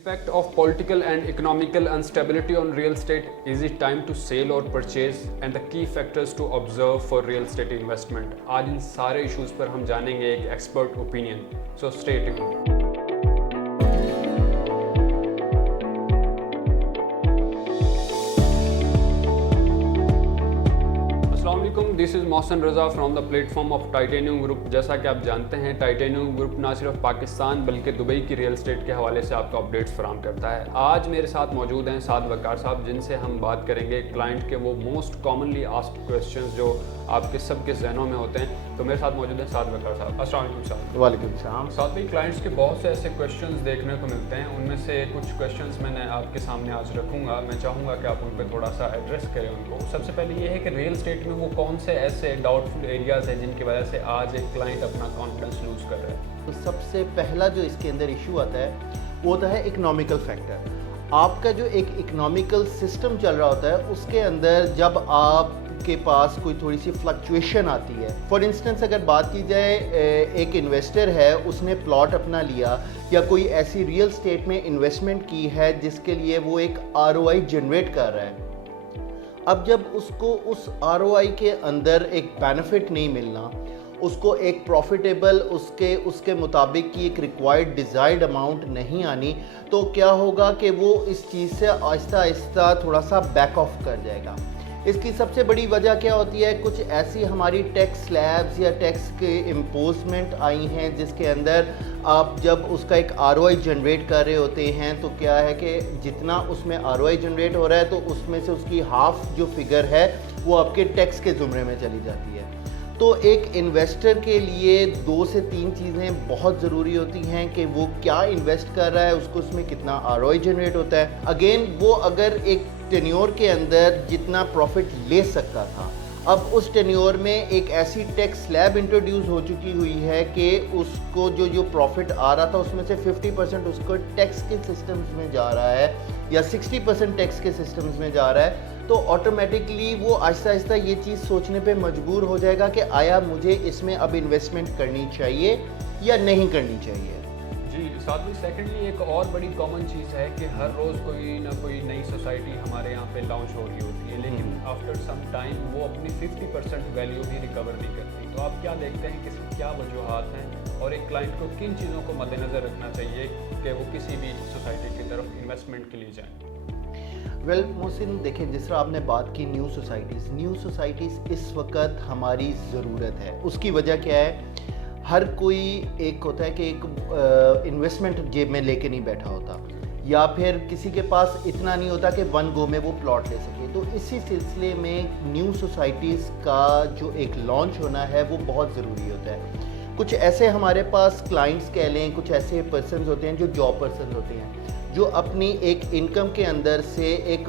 Impact of political and economical instability on real estate. Is it time to sell or purchase? And the key factors to observe for real estate investment. आज इन सारे issues पर हम जानेंगे एक expert opinion. So stay tuned. This is Mohsin Raza from the platform of titanium group. जैसा कि आप जानते हैं टाइटेनियम ग्रुप ना सिर्फ पाकिस्तान बल्कि दुबई की रियल एस्टेट के हवाले से आपको अपडेट्स फराहम करता है. आज मेरे साथ मौजूद हैं साद वकार साहब, जिनसे हम बात करेंगे क्लाइंट के वो मोस्ट कॉमनली आस्क्ड क्वेश्चंस जो आपके सबके जहनों में होते हैं. तो मेरे साथ मौजूद हैं साद वकार साहब. अस्सलाम वालेकुम साहब. वालेकुम सलाम. साथ ही क्लाइंट्स के बहुत से ऐसे क्वेश्चंस देखने को मिलते हैं. उनमें से कुछ क्वेश्चंस मैंने आपके सामने आज रखूँगा. मैं चाहूँगा कि आप उन पर थोड़ा सा एड्रेस करें उनको. सबसे पहले ये है कि रियल एस्टेट में वो कौन से ऐसे डाउटफुल एरियाज हैं जिनकी वजह से आज एक क्लाइंट अपना कॉन्फिडेंस लूज कर रहा है. तो सबसे पहला जो इसके अंदर इशू आता है वो होता है इकोनॉमिकल फैक्टर. आपका जो एक इकोनॉमिकल सिस्टम चल रहा होता है उसके अंदर जब आपके पास कोई थोड़ी सी फ्लक्चुएशन आती है. फॉर इंस्टेंस अगर बात की जाए, एक इन्वेस्टर है, उसने प्लॉट अपना लिया या कोई ऐसी रियल स्टेट में इन्वेस्टमेंट की है जिसके लिए वो एक ROI जनरेट कर रहा है. अब जब उसको उस ROI के अंदर एक बेनिफिट नहीं मिलना, उसको एक प्रॉफिटेबल उसके मुताबिक की एक रिक्वायर्ड डिज़ायर्ड अमाउंट नहीं आनी, तो क्या होगा कि वो इस चीज़ से आहिस्ता आहिस्ता थोड़ा सा बैक ऑफ कर जाएगा. इसकी सबसे बड़ी वजह क्या होती है, कुछ ऐसी हमारी टैक्स स्लैब्स या टैक्स के इम्पोजमेंट आई हैं जिसके अंदर आप जब उसका एक ROI जनरेट कर रहे होते हैं तो क्या है कि जितना उसमें ROI जनरेट हो रहा है तो उसमें से उसकी हाफ जो फिगर है वो आपके टैक्स के ज़ुमरे में चली जाती है. तो एक इन्वेस्टर के लिए 2 से 3 चीज़ें बहुत ज़रूरी होती हैं कि वो क्या इन्वेस्ट कर रहा है, उसको उसमें कितना ROI जनरेट होता है. अगेन वो अगर एक टेन्योर के अंदर जितना प्रॉफिट ले सकता था, अब उस टेन्योर में एक ऐसी टैक्स स्लैब इंट्रोड्यूस हो चुकी हुई है कि उसको जो प्रॉफिट आ रहा था उसमें से 50% उसको टैक्स के सिस्टम्स में जा रहा है या 60% टैक्स के सिस्टम्स में जा रहा है. तो ऑटोमेटिकली वो आहिस्ता आहिस्ता ये चीज़ सोचने पे मजबूर हो जाएगा कि आया मुझे इसमें अब इन्वेस्टमेंट करनी चाहिए या नहीं करनी चाहिए. जी साथ ही सेकेंडली एक और बड़ी कॉमन चीज़ है कि हर रोज़ कोई ना कोई नई सोसाइटी हमारे यहाँ पे लॉन्च हो रही होती है, लेकिन आफ्टर सम टाइम वो अपनी 50% वैल्यू भी रिकवर नहीं करती. तो आप क्या देखते हैं कि इसकी क्या वजूहात हैं और एक क्लाइंट को किन चीज़ों को मद्देनज़र रखना चाहिए कि वो किसी भी सोसाइटी की तरफ इन्वेस्टमेंट के लिए जाएँ? वेल मोहसिन, देखें जिस तरह आपने बात की न्यू सोसाइटीज़ इस वक्त हमारी ज़रूरत है. उसकी वजह क्या है, हर कोई एक होता है कि एक इन्वेस्टमेंट जेब में लेके नहीं बैठा होता या फिर किसी के पास इतना नहीं होता कि वन गो में वो प्लॉट ले सके. तो इसी सिलसिले में न्यू सोसाइटीज़ का जो एक लॉन्च होना है वो बहुत ज़रूरी होता है. कुछ ऐसे हमारे पास क्लाइंट्स कह लें, कुछ ऐसे पर्सन्स होते हैं जो जॉब पर्सन होते हैं जो अपनी एक इनकम के अंदर से एक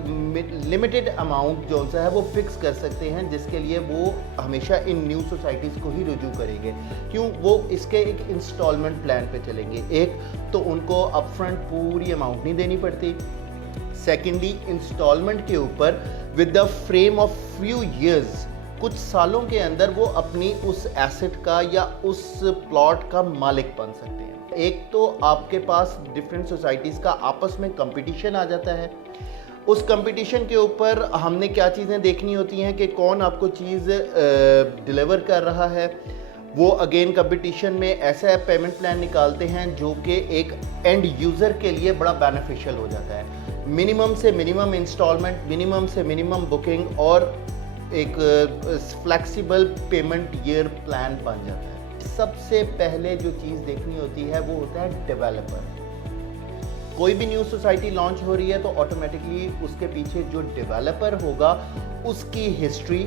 लिमिटेड अमाउंट जो सा है वो फिक्स कर सकते हैं, जिसके लिए वो हमेशा इन न्यू सोसाइटीज़ को ही रुजू करेंगे. क्यों? वो इसके एक इंस्टॉलमेंट प्लान पे चलेंगे. एक तो उनको अपफ्रंट पूरी अमाउंट नहीं देनी पड़ती. सेकेंडली, इंस्टॉलमेंट के ऊपर with the frame of few years, कुछ सालों के अंदर वो अपनी उस एसेट का या उस प्लॉट का मालिक बन सकते हैं. एक तो आपके पास डिफरेंट सोसाइटीज़ का आपस में कंपटीशन आ जाता है. उस कंपटीशन के ऊपर हमने क्या चीज़ें देखनी होती हैं कि कौन आपको चीज़ डिलीवर कर रहा है. वो अगेन कंपटीशन में ऐसा पेमेंट प्लान निकालते हैं जो कि एक एंड यूज़र के लिए बड़ा बेनिफिशियल हो जाता है. मिनिमम से मिनिमम इंस्टॉलमेंट, मिनिमम से मिनिमम बुकिंग और एक फ्लेक्सिबल पेमेंट ईयर प्लान बन जाता है. सबसे पहले जो चीज़ देखनी होती है वो होता है डेवलपर. कोई भी न्यू सोसाइटी लॉन्च हो रही है तो ऑटोमेटिकली उसके पीछे जो डेवलपर होगा उसकी हिस्ट्री,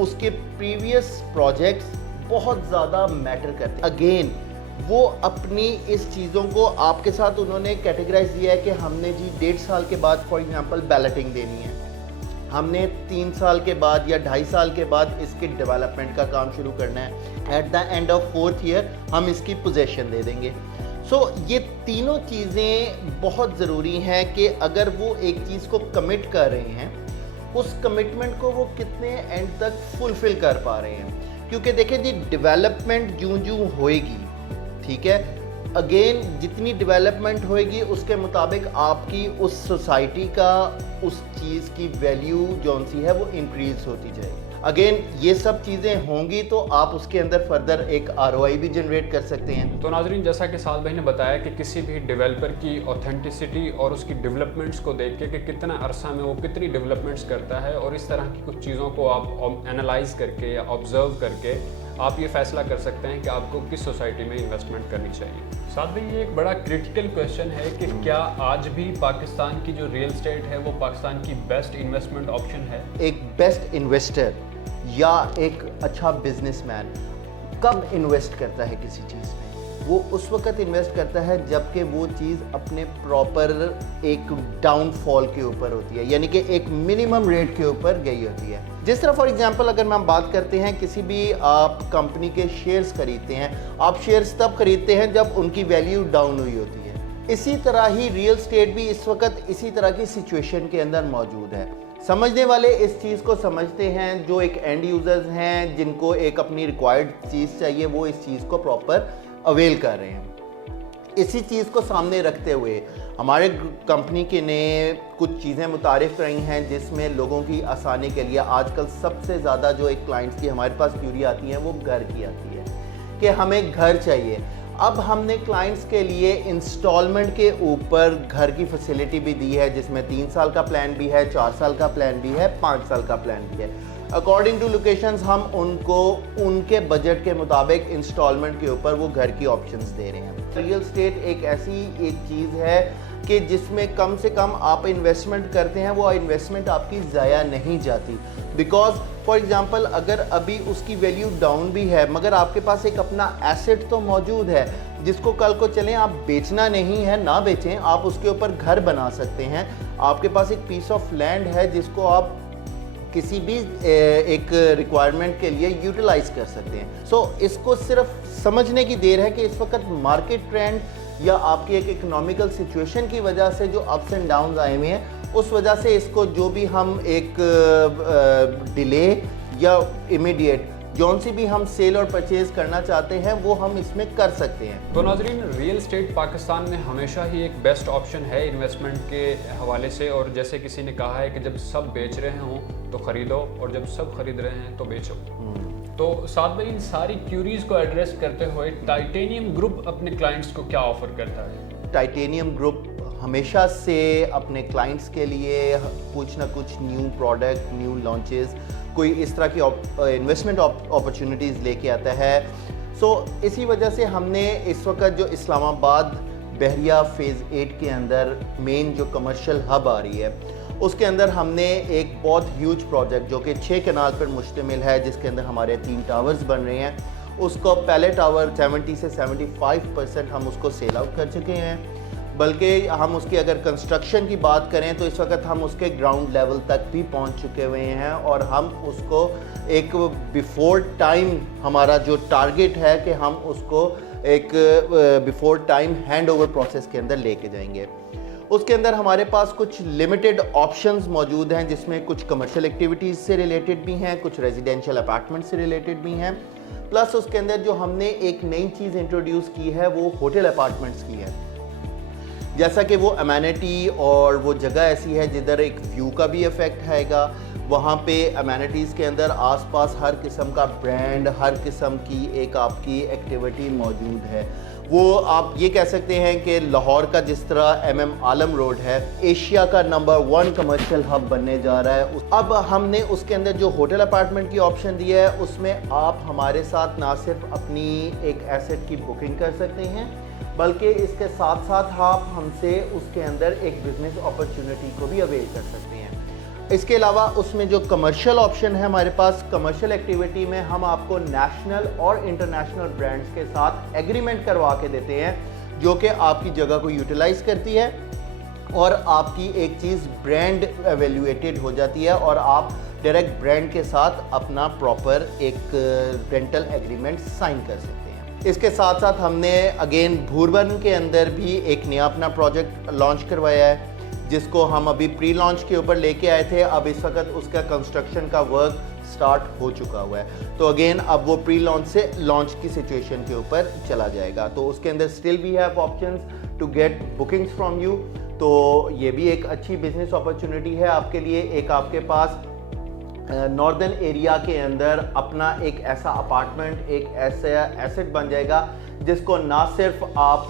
उसके प्रीवियस प्रोजेक्ट्स बहुत ज़्यादा मैटर करते हैं. अगेन वो अपनी इस चीज़ों को आपके साथ उन्होंने कैटेगराइज दिया है कि हमने जी 1.5 साल के बाद फॉर एग्जांपल बैलेटिंग देनी है, हमने 3 साल के बाद या 2.5 साल के बाद इसके डेवलपमेंट का काम शुरू करना है, at the end of 4th year हम इसकी पोजेशन दे देंगे. सो ये तीनों चीज़ें बहुत ज़रूरी हैं कि अगर वो एक चीज़ को कमिट कर रहे हैं उस कमिटमेंट को वो कितने एंड तक फुलफ़िल कर पा रहे हैं. क्योंकि देखें जी, डेवलपमेंट जूं जूं होएगी, ठीक है, अगेन जितनी डेवलपमेंट होएगी उसके मुताबिक आपकी उस सोसाइटी का उस चीज़ की वैल्यू जो सी है वो इंक्रीज होती जाएगी। अगेन ये सब चीज़ें होंगी तो आप उसके अंदर फर्दर एक ROI भी जनरेट कर सकते हैं। तो नाजरीन, जैसा कि साद भाई ने बताया कि किसी भी डेवलपर की ऑथेंटिसिटी और उसकी डेवलपमेंट्स को देख के कि कितना अरसा में वो कितनी डेवलपमेंट्स करता है, और इस तरह की कुछ चीज़ों को आप एनालाइज करके या ऑब्जर्व करके आप ये फैसला कर सकते हैं कि आपको किस सोसाइटी में इन्वेस्टमेंट करनी चाहिए। साथ में ये एक बड़ा क्रिटिकल क्वेश्चन है कि क्या आज भी पाकिस्तान की जो रियल एस्टेट है वो पाकिस्तान की बेस्ट इन्वेस्टमेंट ऑप्शन है? एक बेस्ट इन्वेस्टर या एक अच्छा बिजनेसमैन कब इन्वेस्ट करता है किसी चीज़ में? वो उस वक्त इन्वेस्ट करता है जबकि वो चीज़ अपने प्रॉपर एक डाउनफॉल के ऊपर होती है, यानी कि एक मिनिमम रेट के ऊपर गई होती है। जिस तरह फॉर एग्जांपल अगर हम बात करते हैं किसी भी आप कंपनी के शेयर्स खरीदते हैं, आप शेयर्स तब खरीदते हैं जब उनकी वैल्यू डाउन हुई होती है। इसी तरह ही रियल एस्टेट भी इस वक्त इसी तरह की सिचुएशन के अंदर मौजूद है। समझने वाले इस चीज़ को समझते हैं, जो एक एंड यूज़र्स हैं जिनको एक अपनी रिक्वायर्ड चीज़ चाहिए वो इस चीज़ को प्रॉपर अवेल कर रहे हैं। इसी चीज़ को सामने रखते हुए हमारे कंपनी के ने कुछ चीज़ें मुतारिफ कराई हैं जिसमें लोगों की आसानी के लिए आजकल सबसे ज़्यादा जो एक क्लाइंट्स की हमारे पास क्यूरी आती है वो घर की आती है कि हमें घर चाहिए। अब हमने क्लाइंट्स के लिए इंस्टॉलमेंट के ऊपर घर की फैसिलिटी भी दी है, जिसमें 3 साल का प्लान भी है, 4 साल का प्लान भी है, 5 साल का प्लान भी है। अकॉर्डिंग टू लोकेशंस हम उनको उनके बजट के मुताबिक इंस्टॉलमेंट के ऊपर वो घर की ऑप्शंस दे रहे हैं। रियल एस्टेट एक ऐसी एक चीज़ है कि जिसमें कम से कम आप इन्वेस्टमेंट करते हैं वो इन्वेस्टमेंट आपकी ज़ाया नहीं जाती। बिकॉज फॉर एग्जांपल अगर अभी उसकी वैल्यू डाउन भी है मगर आपके पास एक अपना एसेट तो मौजूद है जिसको कल को चलें आप बेचना नहीं है, ना बेचें, आप उसके ऊपर घर बना सकते हैं। आपके पास एक पीस ऑफ लैंड है जिसको आप किसी भी एक रिक्वायरमेंट के लिए यूटिलाइज कर सकते हैं। सो इसको सिर्फ समझने की देर है कि इस वक्त मार्केट ट्रेंड या आपकी एक इकोनॉमिकल सिचुएशन की वजह से जो अप्स एंड डाउन्स आए हुए हैं उस वजह से इसको जो भी हम एक डिले या इमीडिएट जौन सी भी हम सेल और परचेज करना चाहते हैं वो हम इसमें कर सकते हैं। तो नाजरीन, रियल एस्टेट पाकिस्तान में हमेशा ही एक बेस्ट ऑप्शन है इन्वेस्टमेंट के हवाले से, और जैसे किसी ने कहा है कि जब सब बेच रहे हों तो ख़रीदो और जब सब खरीद रहे हैं तो बेचो। तो साथ में इन सारी क्यूरीज को एड्रेस करते हुए टाइटेनियम ग्रुप अपने क्लाइंट्स को क्या ऑफर करता है? टाइटेनियम ग्रुप हमेशा से अपने क्लाइंट्स के लिए कुछ ना कुछ न्यू प्रोडक्ट, न्यू लॉन्चेस, कोई इस तरह की इन्वेस्टमेंट अपॉर्चुनिटीज़ लेके आता है। सो इसी वजह से हमने इस वक्त जो इस्लामाबाद बहरिया फ़ेज़ 8 के अंदर मेन जो कमर्शियल हब आ रही है उसके अंदर हमने एक बहुत ह्यूज प्रोजेक्ट जो कि 6 कनाल पर मुश्तमिल है, जिसके अंदर हमारे 3 टावर्स बन रहे हैं। उसको पहले टावर 70 से 75% हम उसको सेल आउट कर चुके हैं, बल्कि हम उसकी अगर कंस्ट्रक्शन की बात करें तो इस वक्त हम उसके ग्राउंड लेवल तक भी पहुंच चुके हुए हैं और हम उसको एक बिफोर टाइम, हमारा जो टारगेट है कि हम उसको एक before time hand over process के अंदर लेके जाएंगे। उसके अंदर हमारे पास कुछ लिमिटेड ऑप्शंस मौजूद हैं जिसमें कुछ कमर्शियल एक्टिविटीज़ से रिलेटेड भी हैं, कुछ रेजिडेंशियल अपार्टमेंट से रिलेटेड भी हैं, प्लस उसके अंदर जो हमने एक नई चीज़ इंट्रोड्यूस की है वो होटल अपार्टमेंट्स की है। जैसा कि वो अमेनिटी और वो जगह ऐसी है जिधर एक व्यू का भी इफ़ेक्ट आएगा, वहाँ पे अमेनिटीज़ के अंदर आसपास हर किस्म का ब्रांड, हर किस्म की एक आपकी एक्टिविटी मौजूद है। वो आप ये कह सकते हैं कि लाहौर का जिस तरह MM आलम रोड है, एशिया का नंबर 1 कमर्शियल हब बनने जा रहा है। अब हमने उसके अंदर जो होटल अपार्टमेंट की ऑप्शन दिया है उसमें आप हमारे साथ ना सिर्फ अपनी एक एसेट की बुकिंग कर सकते हैं बल्कि इसके साथ साथ आप हमसे उसके अंदर एक बिज़नेस अपॉर्चुनिटी को भी अवेल कर सकते हैं। इसके अलावा उसमें जो कमर्शियल ऑप्शन है हमारे पास, कमर्शियल एक्टिविटी में हम आपको नेशनल और इंटरनेशनल ब्रांड्स के साथ एग्रीमेंट करवा के देते हैं जो कि आपकी जगह को यूटिलाइज करती है और आपकी एक चीज़ ब्रांड एवेल्यूएटेड हो जाती है और आप डायरेक्ट ब्रांड के साथ अपना प्रॉपर एक रेंटल एग्रीमेंट साइन कर सकते हैं। इसके साथ साथ हमने अगेन भूरबन के अंदर भी एक नया अपना प्रोजेक्ट लॉन्च करवाया है जिसको हम अभी प्री लॉन्च के ऊपर लेके आए थे। अब इस वक्त उसका कंस्ट्रक्शन का वर्क स्टार्ट हो चुका हुआ है। तो अगेन अब वो प्री लॉन्च से लॉन्च की सिचुएशन के ऊपर चला जाएगा। तो उसके अंदर still we have options to get bookings from you. तो ये भी एक अच्छी बिजनेस अपॉर्चुनिटी है आपके लिए। एक आपके पास नॉर्दर्न एरिया के अंदर अपना एक ऐसा अपार्टमेंट, एक ऐसा एसेट बन जाएगा जिसको ना सिर्फ आप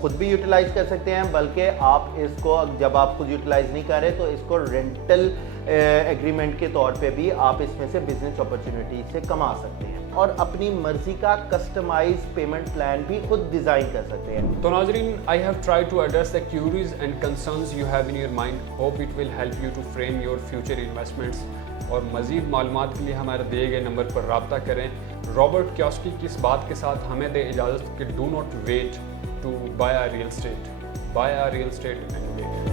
खुद भी यूटिलाइज कर सकते हैं, बल्कि आप इसको जब आप खुद यूटिलाइज नहीं कर रहे तो इसको रेंटल एग्रीमेंट के तौर पे भी आप इसमें से बिजनेस अपॉर्चुनिटी से कमा सकते हैं और अपनी मर्जी का कस्टमाइज पेमेंट प्लान भी खुद डिज़ाइन कर सकते हैं। तो नाजरीन, I have tried to address the queries and concerns you have in your mind. Hope it will help you to frame your future investments. और मज़ीद मालूमात के लिए हमारे दिए गए नंबर पर रब्ता करें। रॉबर्ट कियोस्की की इस बात के साथ हमें दे इजाज़त कि do not wait to buy a real estate, buy a real estate and wait.